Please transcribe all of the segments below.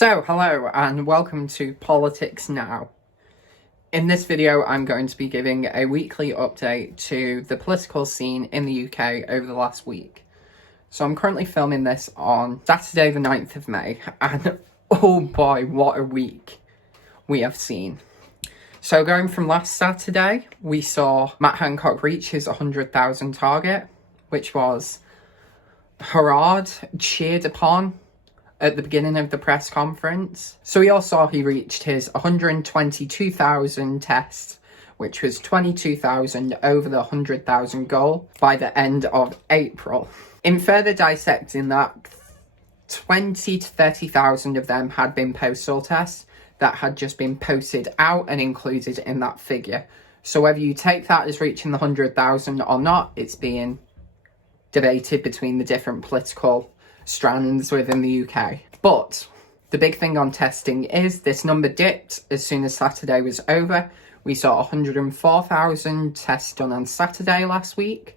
So, hello and welcome to Politics Now. In this video, I'm going to be giving a weekly update to the political scene in the UK over the last week. So I'm currently filming this on Saturday the 9th of May, and oh boy, what a week we have seen. So going from last Saturday, we saw Matt Hancock reach his 100,000 target, which was hurrahed, cheered upon at the beginning of the press conference. So we all saw he reached his 122,000 tests, which was 22,000 over the 100,000 goal by the end of April. In further dissecting that, 20 to 30,000 of them had been postal tests that had just been posted out and included in that figure. So whether you take that as reaching the 100,000 or not, it's being debated between the different political strands within the UK. But the big thing on testing is this number dipped as soon as Saturday was over. We saw 104,000 tests done on Saturday last week.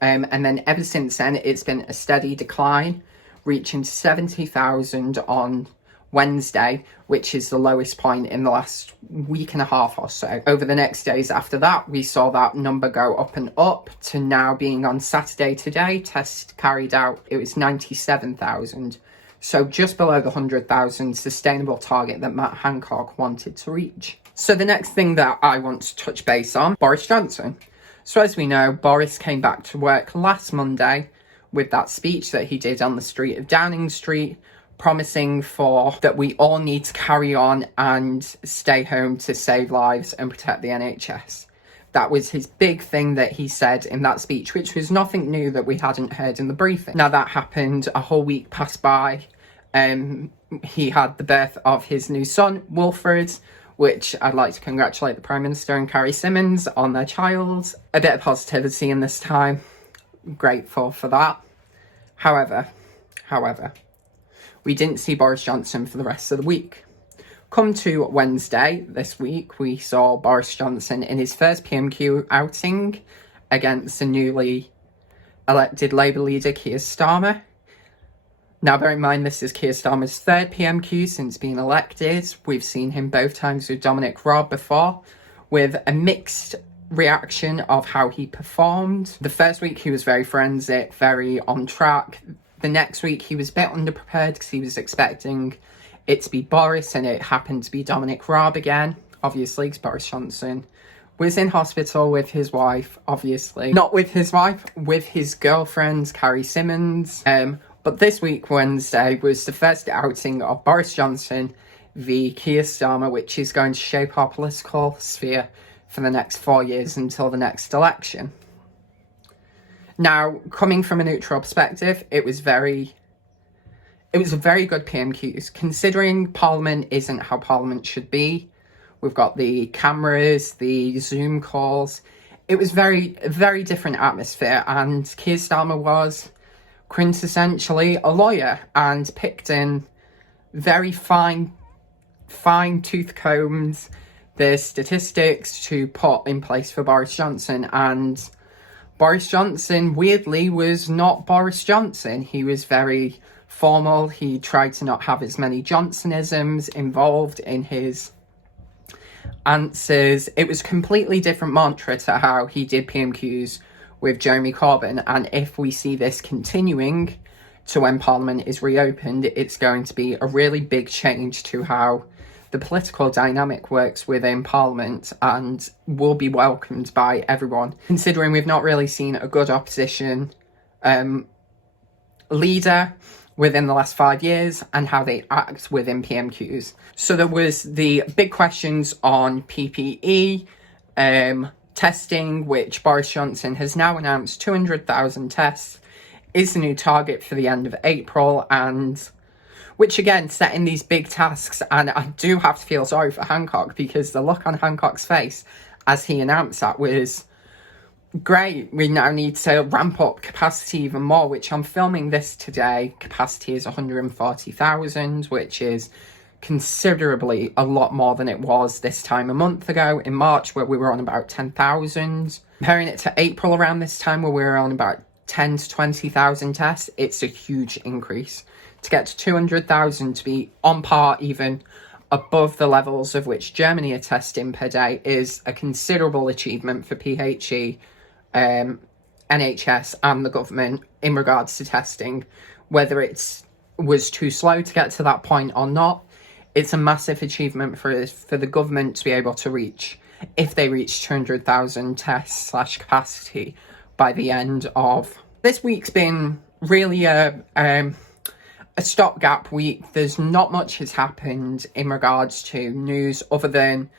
And then ever since then, it's been a steady decline, reaching 70,000 on Wednesday, which is the lowest point in the last week and a half or so. Over the next days after that, we saw that number go up and up to now being on Saturday today. Tests carried out, it was 97,000. So just below the 100,000 sustainable target that Matt Hancock wanted to reach. So the next thing that I want to touch base on, Boris Johnson. So as we know, Boris came back to work last Monday with that speech that he did on the street of Downing Street, promising that we all need to carry on and stay home to save lives and protect the NHS. That was his big thing that he said in that speech, which was nothing new that we hadn't heard in the briefing. Now that happened, a whole week passed by. He had the birth of his new son, Wilfred, which I'd like to congratulate the Prime Minister and Carrie Symonds on their child. A bit of positivity in this time. Grateful for that. However, we didn't see Boris Johnson for the rest of the week. Come to Wednesday this week, we saw Boris Johnson in his first PMQ outing against the newly elected Labour leader Keir Starmer. Now, bear in mind, this is Keir Starmer's third PMQ since being elected. We've seen him both times with Dominic Raab before, with a mixed reaction of how he performed. The first week he was very forensic, very on track. The next week he was a bit underprepared because he was expecting it to be Boris and it happened to be Dominic Raab again, obviously, because Boris Johnson was in hospital with his wife, obviously. Not with his wife, with his girlfriend, Carrie Symonds. But this week, Wednesday, was the first outing of Boris Johnson v Keir Starmer, which is going to shape our political sphere for the next 4 years until the next election. Now, coming from a neutral perspective, it was a very good PMQs, considering Parliament isn't how Parliament should be. We've got the cameras, the Zoom calls. It was very different atmosphere, and Keir Starmer was quintessentially a lawyer and picked in very fine tooth combs the statistics to put in place for Boris Johnson. And Boris Johnson, weirdly, was not Boris Johnson. He was very formal. He tried to not have as many Johnsonisms involved in his answers. It was a completely different mantra to how he did PMQs with Jeremy Corbyn. And if we see this continuing to when Parliament is reopened, it's going to be a really big change to how the political dynamic works within Parliament and will be welcomed by everyone, considering we've not really seen a good opposition leader within the last 5 years and how they act within PMQs. So there was the big questions on PPE, testing, which Boris Johnson has now announced 200,000 tests is the new target for the end of April, and which again, setting these big tasks, and I do have to feel sorry for Hancock because the look on Hancock's face as he announced that was great. We now need to ramp up capacity even more, which I'm filming this today. Capacity is 140,000, which is considerably a lot more than it was this time a month ago in March, where we were on about 10,000. Comparing it to April around this time, where we were on about 10 to 20,000 tests, it's a huge increase. to get to 200,000, to be on par, even above the levels of which Germany are testing per day, is a considerable achievement for PHE, NHS and the government in regards to testing. Whether it was too slow to get to that point or not, it's a massive achievement for the government to be able to reach, if they reach 200,000 tests / capacity by the end of this week's been really a stopgap week. There's not much has happened in regards to news other than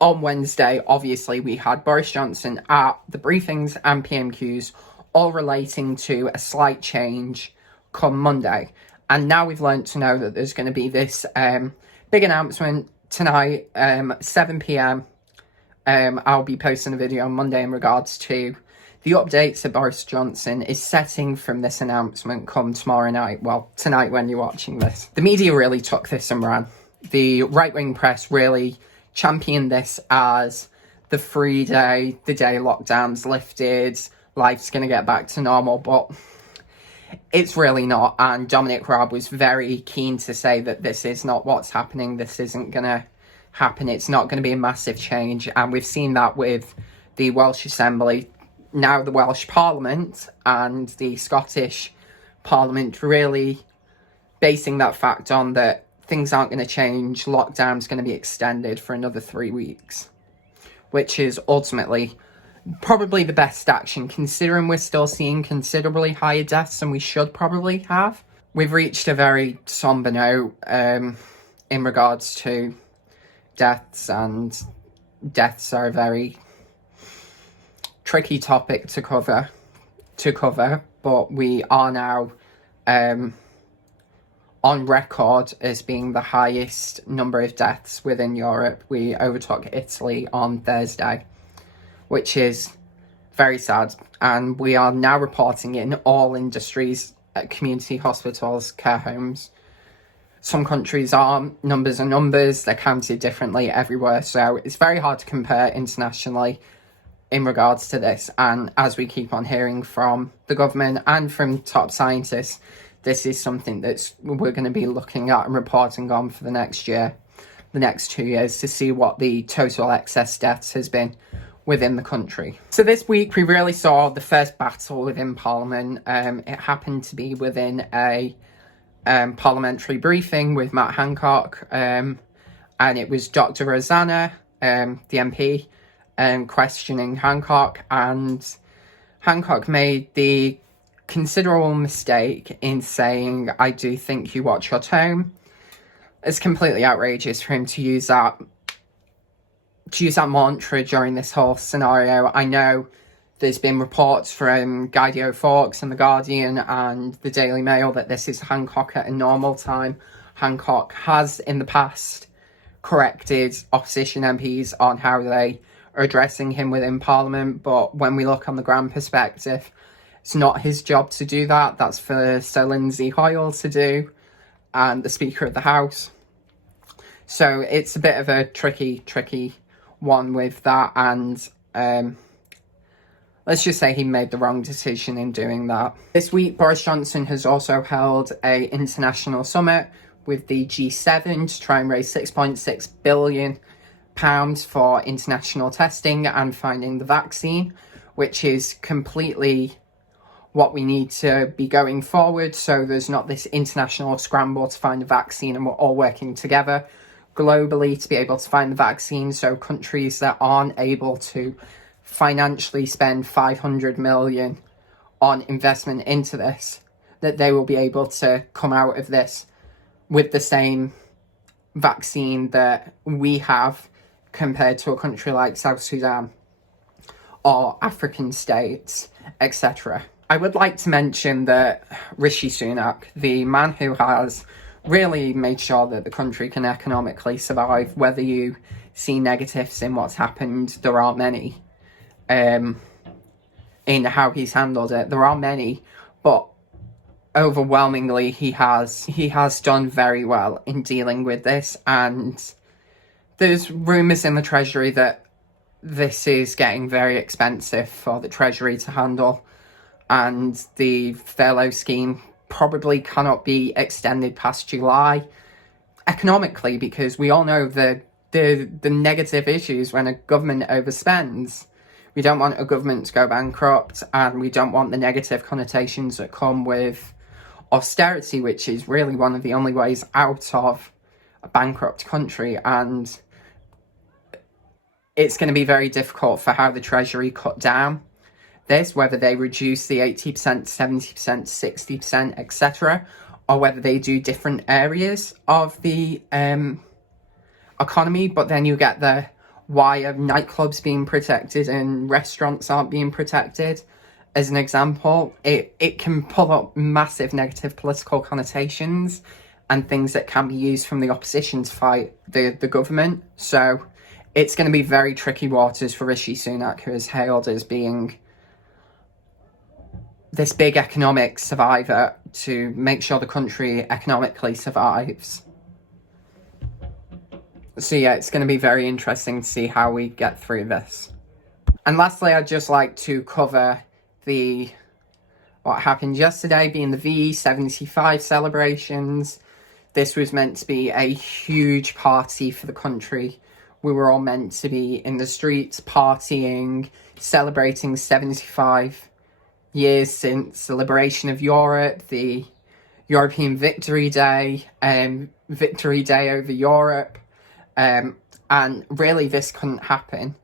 on Wednesday, obviously, we had Boris Johnson at the briefings and PMQs, all relating to a slight change come Monday. And now we've learned to know that there's going to be this big announcement tonight, 7 p.m. I'll be posting a video on Monday in regards to the updates that Boris Johnson is setting from this announcement come tomorrow night. Well, tonight when you're watching this. The media really took this and ran. The right-wing press really championed this as the free day, the day lockdown's lifted, life's going to get back to normal, but it's really not. And Dominic Raab was very keen to say that this is not what's happening, this isn't going to happen, it's not going to be a massive change. And we've seen that with the Welsh Assembly, now the Welsh Parliament, and the Scottish Parliament really basing that fact on that things aren't going to change, lockdown's going to be extended for another 3 weeks, which is ultimately probably the best action, considering we're still seeing considerably higher deaths than we should probably have. We've reached a very somber note in regards to deaths, and deaths are a very tricky topic to cover, but we are now on record as being the highest number of deaths within Europe. We overtook Italy on Thursday, which is very sad. And we are now reporting in all industries, at community hospitals, care homes. Some countries aren't. Numbers are numbers. They're counted differently everywhere. So it's very hard to compare internationally in regards to this. And as we keep on hearing from the government and from top scientists, this is something we're going to be looking at and reporting on for the next year, the next 2 years, to see what the total excess deaths has been within the country. So this week we really saw the first battle within Parliament. It happened to be within a parliamentary briefing with Matt Hancock, and it was Dr. Rosanna, the MP, questioning Hancock, and Hancock made the considerable mistake in saying, "I do think you watch your tone." It's completely outrageous for him to use that mantra during this whole scenario. I know there's been reports from Guido Fawkes and The Guardian and the Daily Mail that this is Hancock at a normal time. Hancock has in the past corrected opposition MPs on how they are addressing him within Parliament, but when we look on the ground perspective, it's not his job to do that. That's for Sir Lindsay Hoyle to do, and the Speaker of the House. So it's a bit of a tricky one with that, and let's just say he made the wrong decision in doing that. This week, Boris Johnson has also held an international summit with the G7 to try and raise £6.6 billion for international testing and finding the vaccine, which is completely what we need to be going forward, so there's not this international scramble to find a vaccine and we're all working together globally to be able to find the vaccine. So countries that aren't able to financially spend 500 million on investment into this, that they will be able to come out of this with the same vaccine that we have compared to a country like South Sudan or African states, etc. I would like to mention that Rishi Sunak, the man who has really made sure that the country can economically survive, whether you see negatives in what's happened, there are many, in how he's handled it, there are many, but overwhelmingly he has done very well in dealing with this. And there's rumours in the Treasury that this is getting very expensive for the Treasury to handle, and the furlough scheme probably cannot be extended past July. Economically, because we all know the negative issues when a government overspends. We don't want a government to go bankrupt, and we don't want the negative connotations that come with austerity, which is really one of the only ways out of a bankrupt country. And it's going to be very difficult for how the Treasury cut down this, whether they reduce the 80%, 70%, 60%, etc., or whether they do different areas of the economy. But then you get the why are nightclubs being protected and restaurants aren't being protected, as an example. It can pull up massive negative political connotations and things that can be used from the opposition to fight the government. So it's going to be very tricky waters for Rishi Sunak, who is hailed as being this big economic survivor, to make sure the country economically survives. So yeah, it's going to be very interesting to see how we get through this. And lastly, I'd just like to cover what happened yesterday, being the VE75 celebrations. This was meant to be a huge party for the country. We were all meant to be in the streets partying, celebrating 75 years since the liberation of Europe, the European Victory Day, Victory Day over Europe. And really this couldn't happen.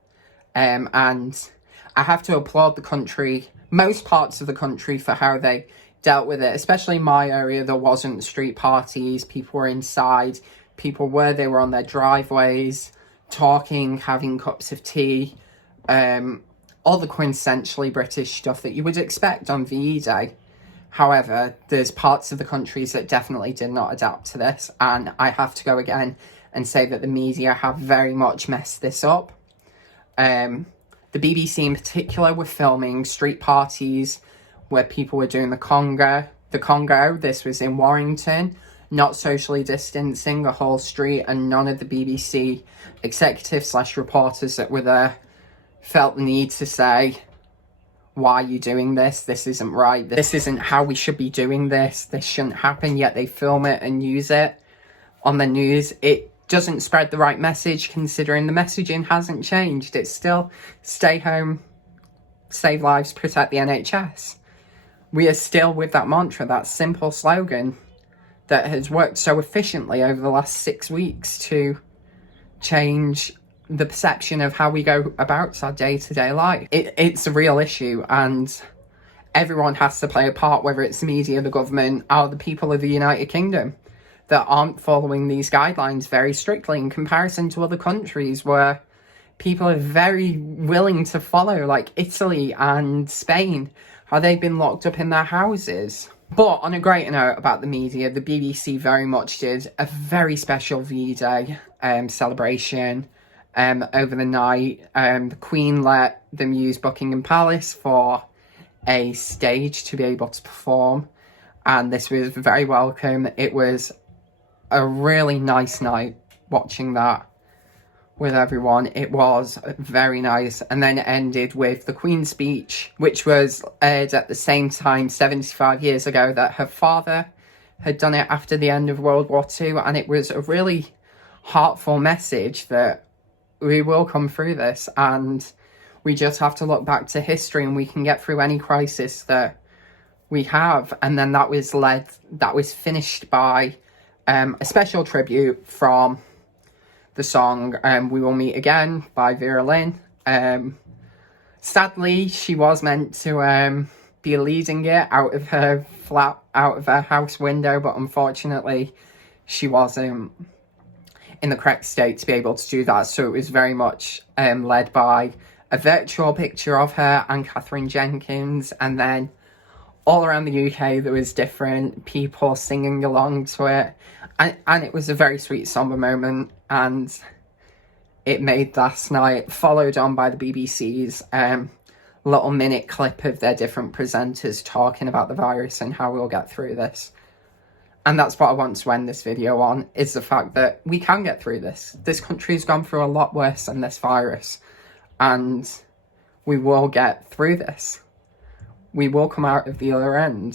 And I have to applaud the country, most parts of the country, for how they dealt with it. Especially in my area, there wasn't street parties. People were inside. People they were on their driveways, talking, having cups of tea. All the quintessentially British stuff that you would expect on VE Day. However, there's parts of the countries that definitely did not adapt to this. And I have to go again and say that the media have very much messed this up. The BBC in particular were filming street parties where people were doing the Congo. This was in Warrington, not socially distancing, a whole street, and none of the BBC executives/reporters that were there felt the need to say, why are you doing this? This isn't right. This isn't how we should be doing this. This shouldn't happen, yet they film it and use it on the news. It doesn't spread the right message, considering the messaging hasn't changed. It's still stay home, save lives, protect the NHS. We are still with that mantra, that simple slogan that has worked so efficiently over the last 6 weeks to change the perception of how we go about our day-to-day life. It's a real issue, and everyone has to play a part, whether it's the media, the government, or the people of the United Kingdom, that aren't following these guidelines very strictly in comparison to other countries where people are very willing to follow, like Italy and Spain, how they've been locked up in their houses. But on a greater note about the media, the BBC very much did a very special V-Day celebration over the night. The Queen let them use Buckingham Palace for a stage to be able to perform, and this was very welcome. It was a really nice night watching that with everyone. It was very nice. And then it ended with the Queen's speech, which was aired at the same time 75 years ago that her father had done it after the end of World War II. And it was a really heartful message that we will come through this, and we just have to look back to history and we can get through any crisis that we have. And then that was finished by a special tribute from the song We Will Meet Again by Vera Lynn. Sadly, she was meant to be leading it out of her flat, out of her house window, but unfortunately she wasn't in the correct state to be able to do that. So it was very much led by a virtual picture of her and Catherine Jenkins, and then all around the UK there was different people singing along to it, and it was a very sweet somber moment, and it made last night, followed on by the BBC's little minute clip of their different presenters talking about the virus and how we'll get through this. And that's what I want to end this video on, is the fact that we can get through this. This country's gone through a lot worse than this virus, and we will get through this. We will come out of the other end.